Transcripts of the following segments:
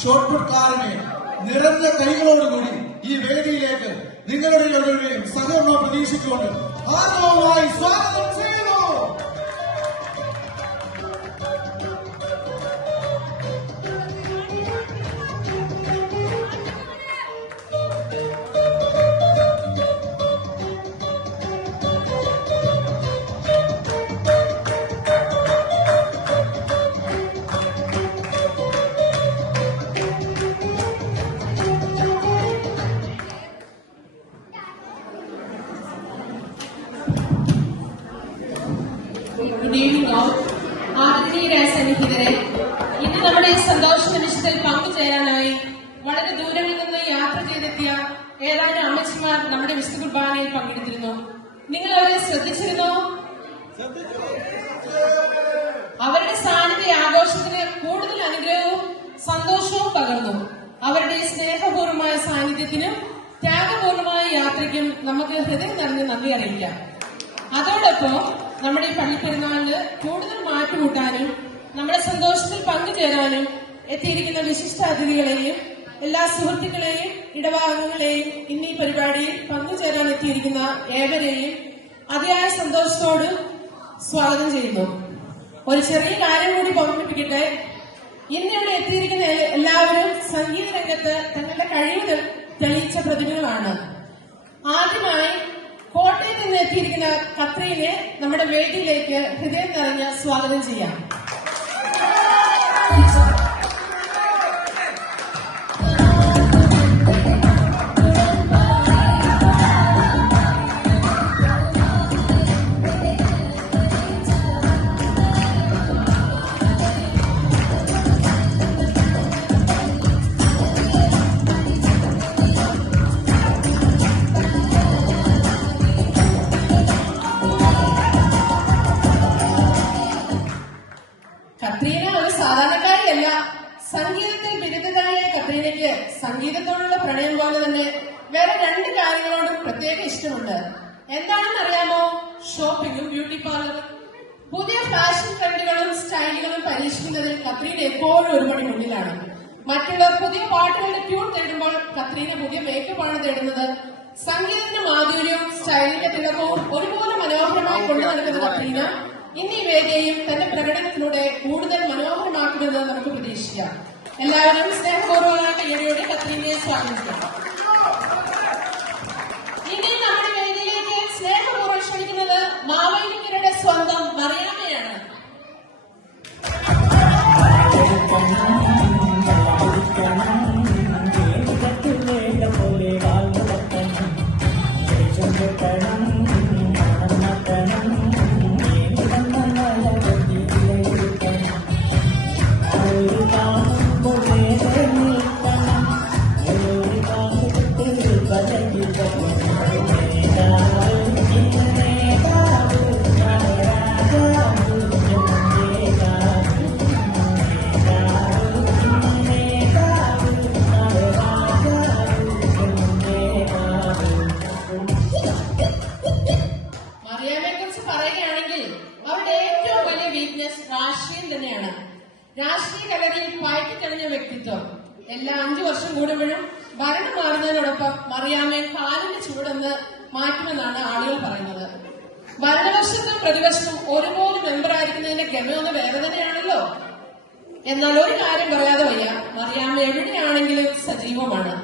Shot പുട്ട്കാരനെ നിറഞ്ഞ കൈകളോടുകൂടി ഈ വേദിയിലേക്ക് നിങ്ങളുടെ ഓരോരുടെയും സഹകരണം പ്രതീക്ഷിച്ചുകൊണ്ട് ആദ്യമായി സ്വാഗതം ചെയ്യുന്നു. ആദരണീയരായ സന്നിഹിതരെ, ഇന്ന് നമ്മുടെ സന്തോഷ നിമിഷത്തിൽ പങ്കുചേരാനായി വളരെ ദൂരങ്ങളിൽ നിന്ന് യാത്ര ചെയ്തെത്തിയ ഏതാനും അമ്മച്ചിമാർ നമ്മുടെ വിശുദ്ധ കുർബാനയിൽ പങ്കെടുത്തിരുന്നു. നിങ്ങൾ അവരെ ശ്രദ്ധിച്ചിരുന്നോ? അവരുടെ സാന്നിധ്യ ആഘോഷത്തിന് കൂടുതൽ അനുഗ്രഹവും സന്തോഷവും പകർന്നു. അവരുടെ സ്നേഹപൂർവമായ സാന്നിധ്യത്തിനും ത്യാഗപൂർണമായ യാത്രയ്ക്കും നമുക്ക് ഹൃദയം നിറഞ്ഞ് നന്ദി അറിയിക്കാം. അതോടൊപ്പം നമ്മുടെ പള്ളിപ്പെരുന്നാളിന് കൂടുതൽ മാറ്റുകൂട്ടാനും നമ്മുടെ സന്തോഷത്തിൽ പങ്കുചേരാനും എത്തിയിരിക്കുന്ന വിശിഷ്ട അതിഥികളെയും എല്ലാ സുഹൃത്തുക്കളെയും ഇടവാംഗങ്ങളെയും ഇന്നീ പരിപാടിയിൽ പങ്കുചേരാൻ എത്തിയിരിക്കുന്ന ഏവരെയും അതിയായ സന്തോഷത്തോട് സ്വാഗതം ചെയ്യുന്നു. ഒരു ചെറിയ കാര്യം കൂടി ഓർമ്മിപ്പിക്കട്ടെ. ഇന്നിവിടെ എത്തിയിരിക്കുന്ന എല്ലാവരും സംഗീത രംഗത്ത് തങ്ങളുടെ കഴിവ് തെളിയിച്ച പ്രതിഭകളാണ്. ആദ്യമായി കോട്ടയത്ത് നിന്ന് എത്തിയിരിക്കുന്ന കത്രീനെ നമ്മുടെ വേദിയിലേക്ക് ഹൃദയം നിറഞ്ഞ സ്വാഗതം ചെയ്യാം. സാധാരണക്കാരിയല്ല. സംഗീതത്തിൽ ബിരുദധാരിയായ കത്രീനയ്ക്ക് സംഗീതത്തോടുള്ള പ്രണയം പോലെ തന്നെ വേറെ രണ്ട് കാര്യങ്ങളോടും പ്രത്യേക ഇഷ്ടമുണ്ട്. എന്താണെന്ന് അറിയാമോ? ഷോപ്പിംഗും ബ്യൂട്ടി പാർലറും. പുതിയ ഫാഷൻ ട്രെൻഡുകളും സ്റ്റൈലുകളും പരീക്ഷിക്കുന്നതിൽ കത്രീന എപ്പോഴും ഒരു പടി മുന്നിലാണ്. മറ്റുള്ളവർ പുതിയ പാട്ടുകളുടെ ട്യൂൺ തേടുമ്പോൾ കത്രീന പുതിയ മേക്കപ്പാണ് തേടുന്നത്. സംഗീതത്തിന്റെ മാധുര്യവും സ്റ്റൈലിന്റെ തിളക്കവും ഒരുപോലെ മനോഹരമായി കൊണ്ടു നടക്കുന്ന കത്രീന ഇന്ന് ഈ വേദിയെയും തന്റെ പ്രകടനത്തിലൂടെ കൂടുതൽ മനോഹരമാക്കുമെന്ന് നമുക്ക് പ്രതീക്ഷിക്കാം. എല്ലാവരും സ്നേഹപൂർവ്വമായ കയ്യടിയോടെ കത്രീനയെ സ്വാഗതിക്കാം. ഇനി നമ്മുടെ വേദിയിലേക്ക് സ്നേഹപൂർവ്വം ക്ഷണിക്കുന്നത് മാവേലിക്കരയുടെ സ്വന്തം മറിയാമ്മയാണ്. രാഷ്ട്രീയം തന്നെയാണ്. രാഷ്ട്രീയ കലകളിൽ പയറ്റിക്കഴിഞ്ഞ വ്യക്തിത്വം. എല്ലാ 5 വർഷം കൂടുമ്പോഴും ഭരണം മാറുന്നതിനോടൊപ്പം മറിയാമ്മയെ കാലിന്റെ ചൂടെന്ന് മാറ്റുമെന്നാണ് ആളുകൾ പറയുന്നത്. ഭരണപക്ഷത്തും പ്രതിപക്ഷത്തും ഒരുപോലെ മെമ്പറായിരിക്കുന്നതിന്റെ ഗമയൊന്ന് വേറെ തന്നെയാണല്ലോ. എന്നാൽ ഒരു കാര്യം പറയാതെ വയ്യ, മറിയാമ്മ എവിടെയാണെങ്കിലും സജീവമാണ്.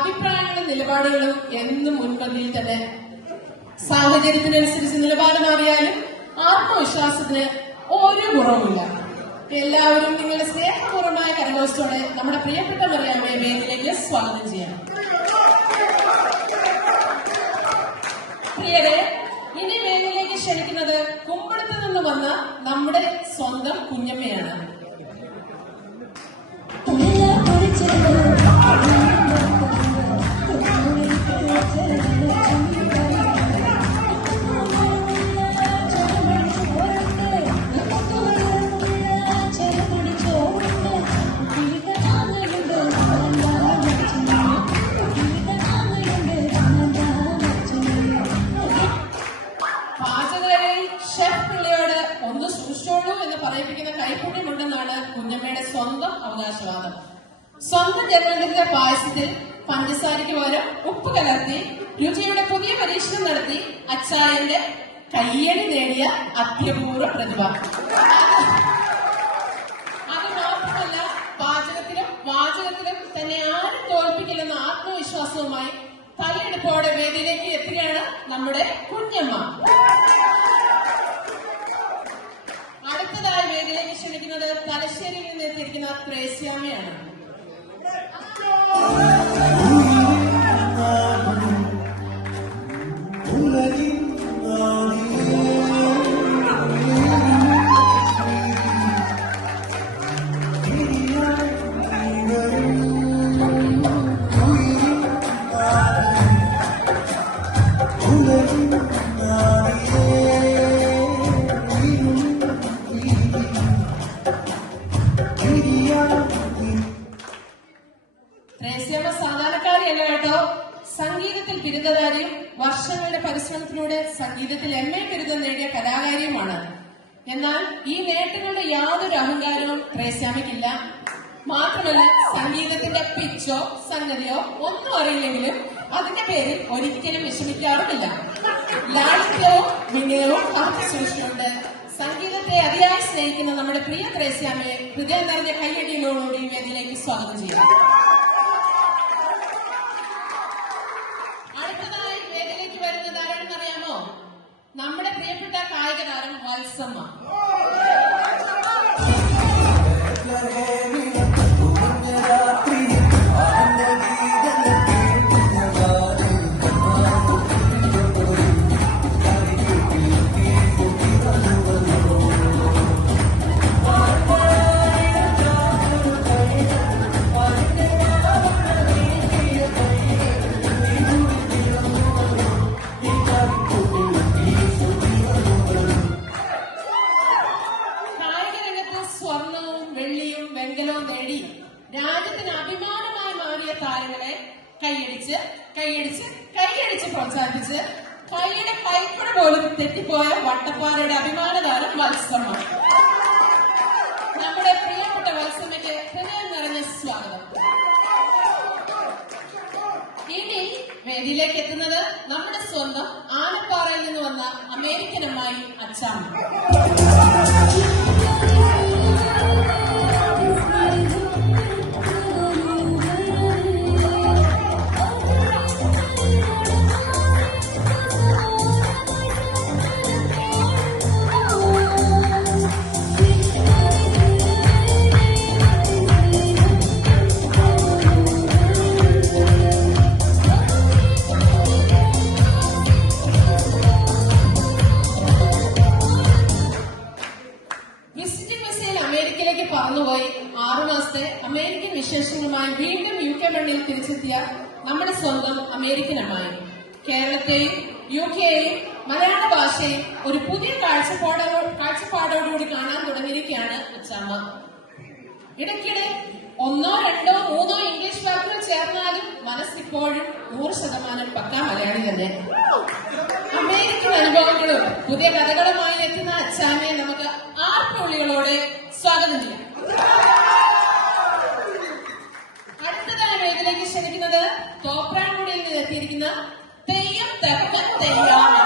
അഭിപ്രായങ്ങളും നിലപാടുകളും എന്നും മുൻപന്തിയിൽ തന്നെ. സാഹചര്യത്തിനനുസരിച്ച് നിലപാട് മാറിയാലും ആത്മവിശ്വാസത്തിന് ഒരു കുറവുമില്ല. എല്ലാവരും നിങ്ങളുടെ സ്നേഹപൂർവ്വമായ കരഘോഷത്തോടെ നമ്മുടെ പ്രിയപ്പെട്ട മറിയാമ്മയെ വേദിയിലേക്ക് സ്വാഗതം ചെയ്യാം. പ്രിയരെ, ഇനി വേദിയിലേക്ക് ക്ഷണിക്കുന്നത് കുമ്പളത്ത് നിന്ന് വന്ന നമ്മുടെ സ്വന്തം കുഞ്ഞമ്മയാണ്. ഷെഫ് പിള്ളയോട് ഒന്ന് സൂക്ഷിച്ചോളൂ എന്ന് പറയിപ്പിക്കുന്ന കൈക്കൂട്ട സ്വന്തം ജന്മദിനത്തിലെ പായസത്തിൽ പഞ്ചസാരയ്ക്ക് പകരം ഉപ്പ് കലർത്തി രുചിയുടെ പുതിയ പരീക്ഷണം നടത്തി അച്ചായന്റെ കയ്യടി നേടിയ അത്യപൂർവ പ്രതിഭ. അത് മാത്രമല്ല, പാചകത്തിലും വാചകത്തിലും തന്നെ ആരും തോൽപ്പിക്കില്ലെന്ന ആത്മവിശ്വാസവുമായി തലയെടുപ്പോടെ വേദിയിലേക്ക് എത്തുകയാണ് നമ്മുടെ കുഞ്ഞമ്മ. അടുത്തതായി വേദിയിലേക്ക് ക്ഷണിക്കുന്നത് തലശ്ശേരിയിൽ നിന്ന് എത്തിയിരിക്കുന്ന ത്രേസ്യാമ്മയാണ്. ത്രേസ്യാമ്മ സാധാരണക്കാരിയല്ല കേട്ടോ. സംഗീതത്തിൽ ബിരുദധാരിയും വർഷങ്ങളുടെ പരിശ്രമത്തിലൂടെ സംഗീതത്തിൽ MA ബിരുദം നേടിയ കലാകാരിയുമാണ്. എന്നാൽ ഈ നേട്ടങ്ങളുടെ യാതൊരു അഹങ്കാരവും ത്രേസ്യാമ്മയ്ക്കില്ല. മാത്രമല്ല, സംഗീതത്തിന്റെ പിച്ചോ സംഗതിയോ ഒന്നും അറിയില്ലെങ്കിലും അതിന്റെ പേരിൽ ഒരിക്കലും വിഷമിക്കാറുമില്ല. ലാളിത്യവും വിനയവും കാത്തുസൂക്ഷിച്ചുകൊണ്ട് സംഗീതത്തെ അതിയായി സ്നേഹിക്കുന്ന നമ്മുടെ പ്രിയ ത്രേസ്യാമ്മയെ ഹൃദയം നിറഞ്ഞ കൈയടിയിലോടുകൂടി വേദിയിലേക്ക് സ്വാഗതം ചെയ്യാം. അടുത്തതായി വേദിയിലേക്ക് വരുന്നത് ആരാണെന്നറിയാമോ? നമ്മുടെ പ്രിയപ്പെട്ട കായിക താരം വത്സമ്മ. സ്വർണവും വെള്ളിയും വെങ്കലവും നേടി രാജ്യത്തിന് അഭിമാനമായി മാറിയ താരങ്ങളെ കൈയടിച്ച് കൈയടിച്ച് കൈയടിച്ച് പ്രോത്സാഹിപ്പിച്ച് കൈയുടെ കൈപ്പട പോലും തെറ്റിപ്പോയ വട്ടപ്പാറയുടെ അഭിമാന താരം വത്സമ്മ. നമ്മുടെ പ്രിയപ്പെട്ട വത്സമ്മയ്ക്ക് ഹൃദയം നിറഞ്ഞ സ്വാഗതം. ഇനി വേദിയിലേക്ക് എത്തുന്നത് നമ്മുടെ സ്വന്തം ആനപ്പാറയിൽ നിന്ന് വന്ന അമേരിക്കൻ അമ്മായി അച്ചാമ്മ. അമേരിക്കയിലേക്ക് പറന്നുപോയി 6 മാസത്തെ അമേരിക്കൻ വിശേഷങ്ങളുമായി വീണ്ടും UK മണ്ണിൽ തിരിച്ചെത്തിയ നമ്മുടെ സ്വന്തം അമേരിക്കൻ അമ്മായി. കേരളത്തെയും UK-യെയും മലയാള ഭാഷയും ഒരു പുതിയ കാഴ്ചപ്പാടോടുകൂടി കാണാൻ തുടങ്ങിയിരിക്കുകയാണ് അച്ചാമ്മ. ഇടയ്ക്കിടെ 1, 2, 3 ഇംഗ്ലീഷ് വാക്കുകൾ ചേർന്നാലും മനസ്സിപ്പോഴും 100% പക്കാ മലയാളി തന്നെ. അമേരിക്കൻ അനുഭവങ്ങളും പുതിയ കഥകളുമായി എത്തുന്ന അച്ചാമ്മയെ നമുക്ക് ആർപ്പുള്ളികളോടെ സ്വാഗതം ചെയ്യാം. അടുത്തതായി വേദിയിലേക്ക് ക്ഷണിക്കുന്നത് തോപ്രാൻകുടിയിൽ നിന്ന് എത്തിയിരിക്കുന്ന തെയ്യം തക്ക തെയ്യാമ.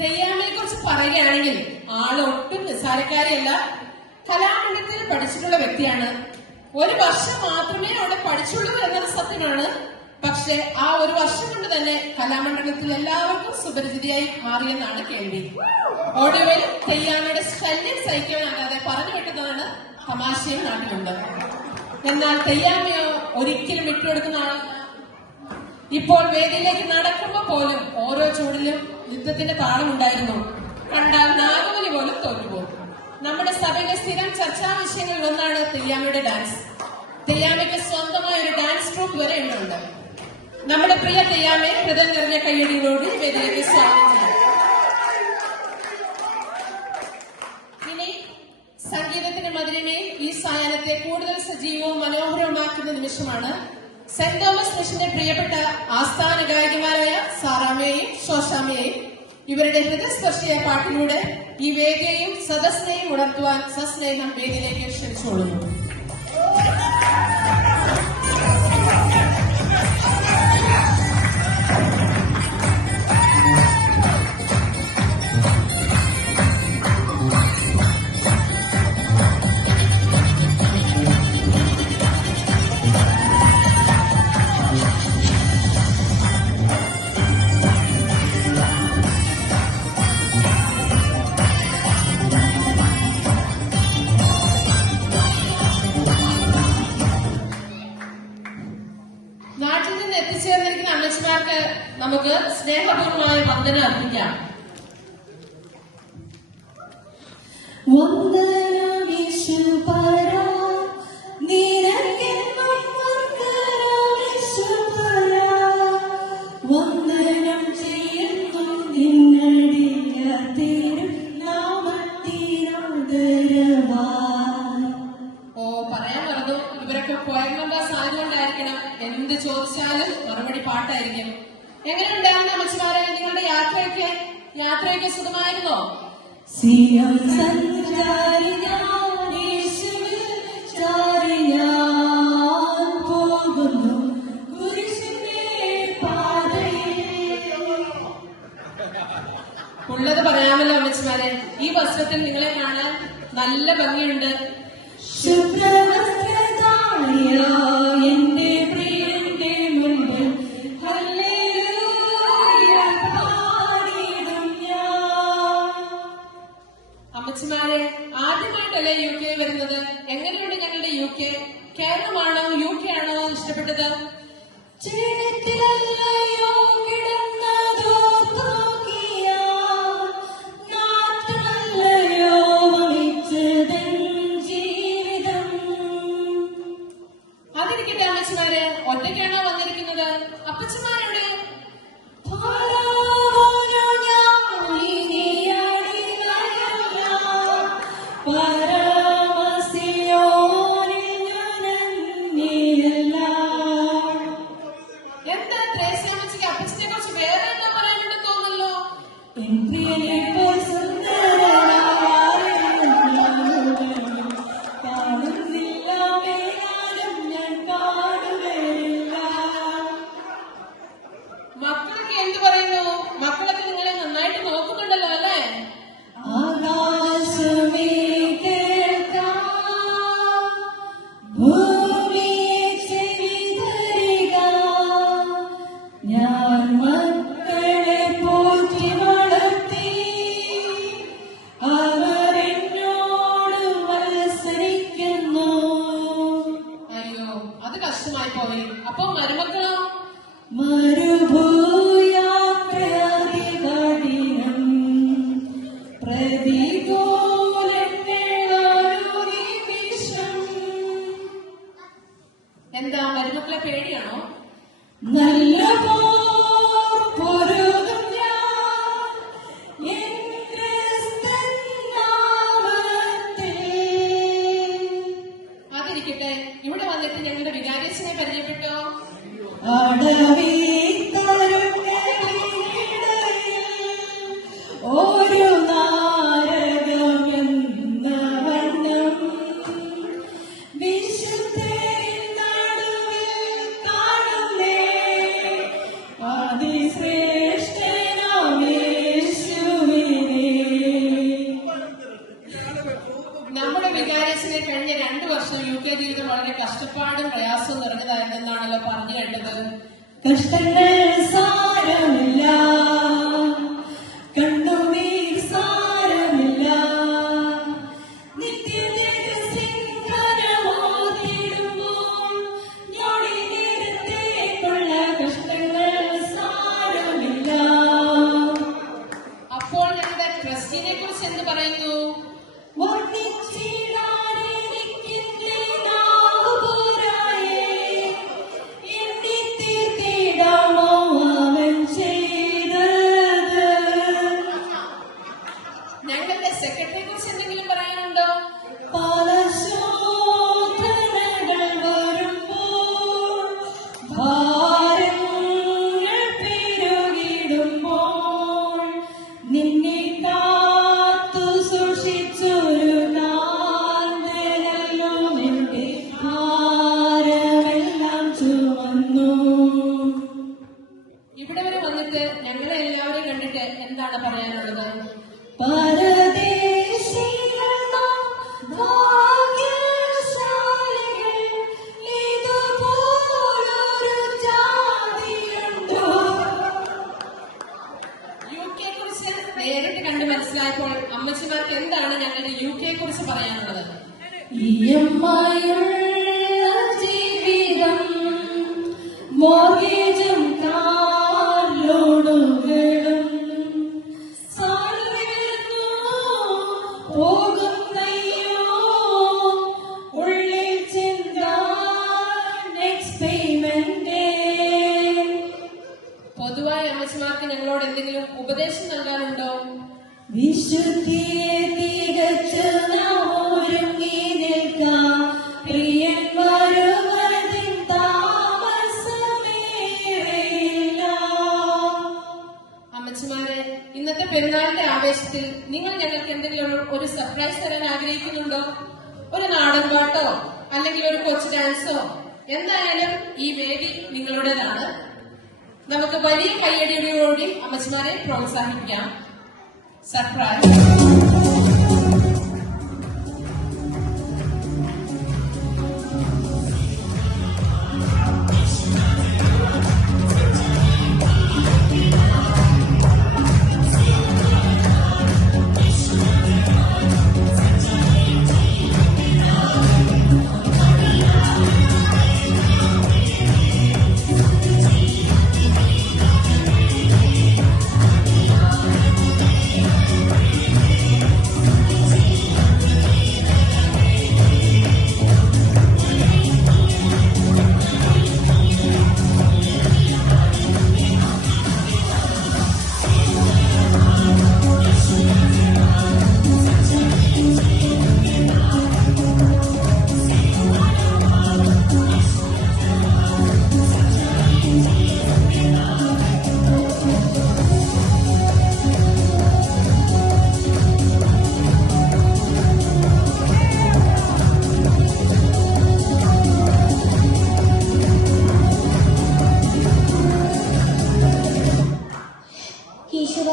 തെയ്യാമയെ കുറിച്ച് പറയുകയാണെങ്കിൽ ആള് ഒട്ടും നിസ്സാരക്കാരിയല്ല. കലാമണ്ഡലത്തിൽ പഠിച്ചിട്ടുള്ള വ്യക്തിയാണ്. 1 വർഷം മാത്രമേ അവിടെ പഠിച്ചുള്ളൂ എന്നത് സത്യമാണ്. പക്ഷെ ആ 1 വർഷം കൊണ്ട് തന്നെ കലാമണ്ഡലത്തിൽ എല്ലാവർക്കും സുപരിചിതയായി മാറിയെന്നാണ് കേൾവി. ഒടുവിൽ തെയ്യാമയുടെ ശല്യം സഹിക്കാനാകാതെ പറഞ്ഞു വിട്ടതാണ് തമാശയും നാട്ടിലുണ്ട്. എന്നാൽ തെയ്യാമയോ ഒരിക്കലും വിട്ടുകൊടുക്കുന്ന ആളല്ല. ഇപ്പോൾ വേദിയിലേക്ക് നടക്കുമ്പോ പോലും ഓരോ ചൂടിലും യുദ്ധത്തിന്റെ താളമുണ്ടായിരുന്നു. കണ്ടാൽ നാഗവലി പോലും തോറ്റുപോകും. നമ്മുടെ സഭയിലെ സ്ഥിരം ചർച്ചാ വിഷയങ്ങളിൽ ഒന്നാണ് തെയ്യാമയുടെ ഡാൻസ്. തെയ്യാമയ്ക്ക് സ്വന്തമായ ഒരു ഡാൻസ് ട്രൂപ്പ് വരെ ഉണ്ട്. നമ്മുടെ പ്രിയ തെയ്യാമയെ ഹൃദയം നിറഞ്ഞ കയ്യടികളോട് വേദിയിലേക്ക് സ്വാഗതം ചെയ്യാം. ഇനി സംഗീതത്തിന്റെ മധുരമേ ഈ സായാഹ്നത്തെ കൂടുതൽ സജീവവും മനോഹരവുമാക്കുന്ന നിമിഷമാണ്. സെന്റ് തോമസ് മിഷന്റെ പ്രിയപ്പെട്ട ആസ്ഥാന ഗായികമാരായ സാറാമ്മയെയും ശോശാമ്മയെയും ഇവരുടെ ഹൃദയസ്പർശിയ പാട്ടിലൂടെ ഈ വേദിയെയും സദസ്സിനെയും ഉണർത്തുവാൻ സസ്നേഹം വേദിയിലേക്ക് ക്ഷണിച്ചുകൊള്ളുന്നു. നാട്ടിൽ നിന്ന് എത്തിച്ചേർന്നിരിക്കുന്ന അമ്മച്ചിമാർക്ക് നമുക്ക് സ്നേഹപൂർവമായ വന്ദനം അർപ്പിക്കാം. വന്ദനം ചെയ്യുന്നു നിന്നടിയാതേരും നാമത്തിനാദരവാ. ഓ, പറയാൻ മറന്നു, ഇവരൊക്കെ പോയർ മെമ്പേഴ്സ് ആയതുകൊണ്ടായിരിക്കണം എന്ത് ചോദിച്ചാലും മറുപടി പാട്ടായിരിക്കും. എങ്ങനെ ഉണ്ടായിരുന്നു അമ്മച്ചിമാരെ നിങ്ങളുടെ യാത്രയൊക്കെ സുഖമായിരുന്നോ? സിയോൻ സഞ്ചാരി ഞാൻ, യേശുവിൽ ചാരി ഞാൻ പോകുന്നു കുരിശിന്റെ പാതയിൽ. ഉള്ളത് പറയാമല്ലോ അമ്മച്ചിമാരെ, ഈ വസ്ത്രത്തിൽ നിങ്ങളെ കാണാൻ നല്ല ഭംഗിയുണ്ട്. ശുഭ്രവസ്ത്രധാരിയ എന്റെ പ്രിയന്റെ മുൻപിൽ ഹല്ലേലൂയ പാടിടും ഞാൻ. അമ്മച്ചിമാരെ, ആദ്യമായിട്ടല്ലേ UK വരുന്നത്? എങ്ങനെയുണ്ട് ഞങ്ങളുടെ UK? കേരളമാണോ UK ആണോ ഇഷ്ടപ്പെട്ടത്? ചേത്തിലല്ലയോ കിടന്നതോർത്തോക്കിയാൽ നാട്ടിലല്ലയോ വഹിച്ചതൻ ജീവിതം. അതിരിക്കട്ടെ അമ്മച്ചിമാരെ, ഒറ്റയ്ക്കാണോ വന്നിരിക്കുന്നത്? അപ്പച്ചമാരെവിടെ? ഭാരവാനോ ഞാൻ ഇനി അടിമയല്ല, പരമസിയോനിൽ ഞാൻ അന്യയല്ല. എന്താ ത്രേസ്യാമ്മച്ചിക്ക് അപ്പച്ചനെ കുറിച്ച് വേറെ എല്ലാം പറയാനുണ്ടെന്ന് തോന്നുന്നല്ലോ. എൻ പ്രിയനെപ്പോൽ സുന്ദരനായ കാണുന്നില്ല, മേലാലും ഞാൻ കാണുകയില്ല. മക്കളൊക്കെ എന്ത് പറയുന്നു? മക്കളൊക്കെ നിങ്ങളെ നന്നായിട്ട് നോക്കുന്നുണ്ടല്ലോ അല്ലേ? ആകാശമേ കേൾക്കാം, ഭൂമിയെ ചെവിതരിക. ഞാൻ മക്കളെ പോറ്റി വളർത്തി, അവരെന്നോട് മത്സരിക്കുന്നു. അയ്യോ, അത് കഷ്ടമായി പോയി. അപ്പൊ മരുമക്കളോ? മരുഭൂയാത്രയതികഠിനം, പ്രതികൂലങ്ങളൊരു നിമിഷം. എന്താ മരുമക്കളെ പേടിയാണോ? നല്ല പോർ പൊരുതും ഞാൻ എൻ ക്രിസ്തൻ നാമത്തിൽ. അതിരിക്കട്ടെ, ഇവിടെ വന്നിട്ട് ഞങ്ങളുടെ വികാരിയച്ഛനെ പരിചയപ്പെട്ടോ? ഒരു നാരകമെന്ന വണ്ണം വിശുദ്ധരിൻ നടുവിൽ കാണുന്നേ അതിശ്രേഷ്ഠനാം യേശുവിനെ. നമ്മുടെ വികാരിയച്ഛനെ കഴിഞ്ഞ 2 വർഷം UK ജീവിതം വളരെ കഷ്ടപ്പാടും പ്രയാസവും നിറഞ്ഞതായിരുന്നെന്നാണല്ലോ പറഞ്ഞു കേട്ടത്. കഷ്ടങ്ങൾ സാരമില്ല, കണ്ണുനീർ സാരമില്ല, നിത്യതേജ സിംഹനമോതിടുമ്പോൾ ഞൊടി നേരത്തേക്കുള്ള കഷ്ടങ്ങൾ സാരമില്ല. അപ്പോൾ ഞങ്ങളുടെ ക്രിസ്റ്റിനെ കുറിച്ച് എന്ത് പറയുന്നു? വർണ്ണിച്ചിടാനെനിക്കില്ലേ നാവുപോരാ, മോർഗേജും കാർ ലോണുകളും സാലറിന്നു പോകുന്നയ്യോ ഉള്ളിൽ ചിന്ത നെക്സ്റ്റ് പേയ്മെന്റ്. പൊതുവായി അമ്മച്ചിമാർക്ക് ഞങ്ങളോട് എന്തെങ്കിലും ഉപദേശം നൽകാനുണ്ടോ? വിശുദ്ധിയെ തികച്ചു നാം ഒരുങ്ങി നിൽക്കാം. പ്രിയന്മാരുവതിൻ താമസമേറെയില്ല. അമ്മച്ചിമാരെ, ഇന്നത്തെ പെരുന്നാളിന്റെ ആവേശത്തിൽ നിങ്ങൾ ഞങ്ങൾക്ക് എന്തെങ്കിലും ഒരു സർപ്രൈസ് തരാൻ ആഗ്രഹിക്കുന്നുണ്ടോ? ഒരു നാടൻ പാട്ടോ അല്ലെങ്കിൽ ഒരു കൊച്ചു ഡാൻസോ? എന്തായാലും ഈ വേദി നിങ്ങളുടേതാണ്. നമുക്ക് വലിയ കയ്യടിയോടുകൂടി അമ്മച്ചിമാരെ പ്രോത്സാഹിപ്പിക്കാം. സർപ്രൈസ്. ഈശ്വര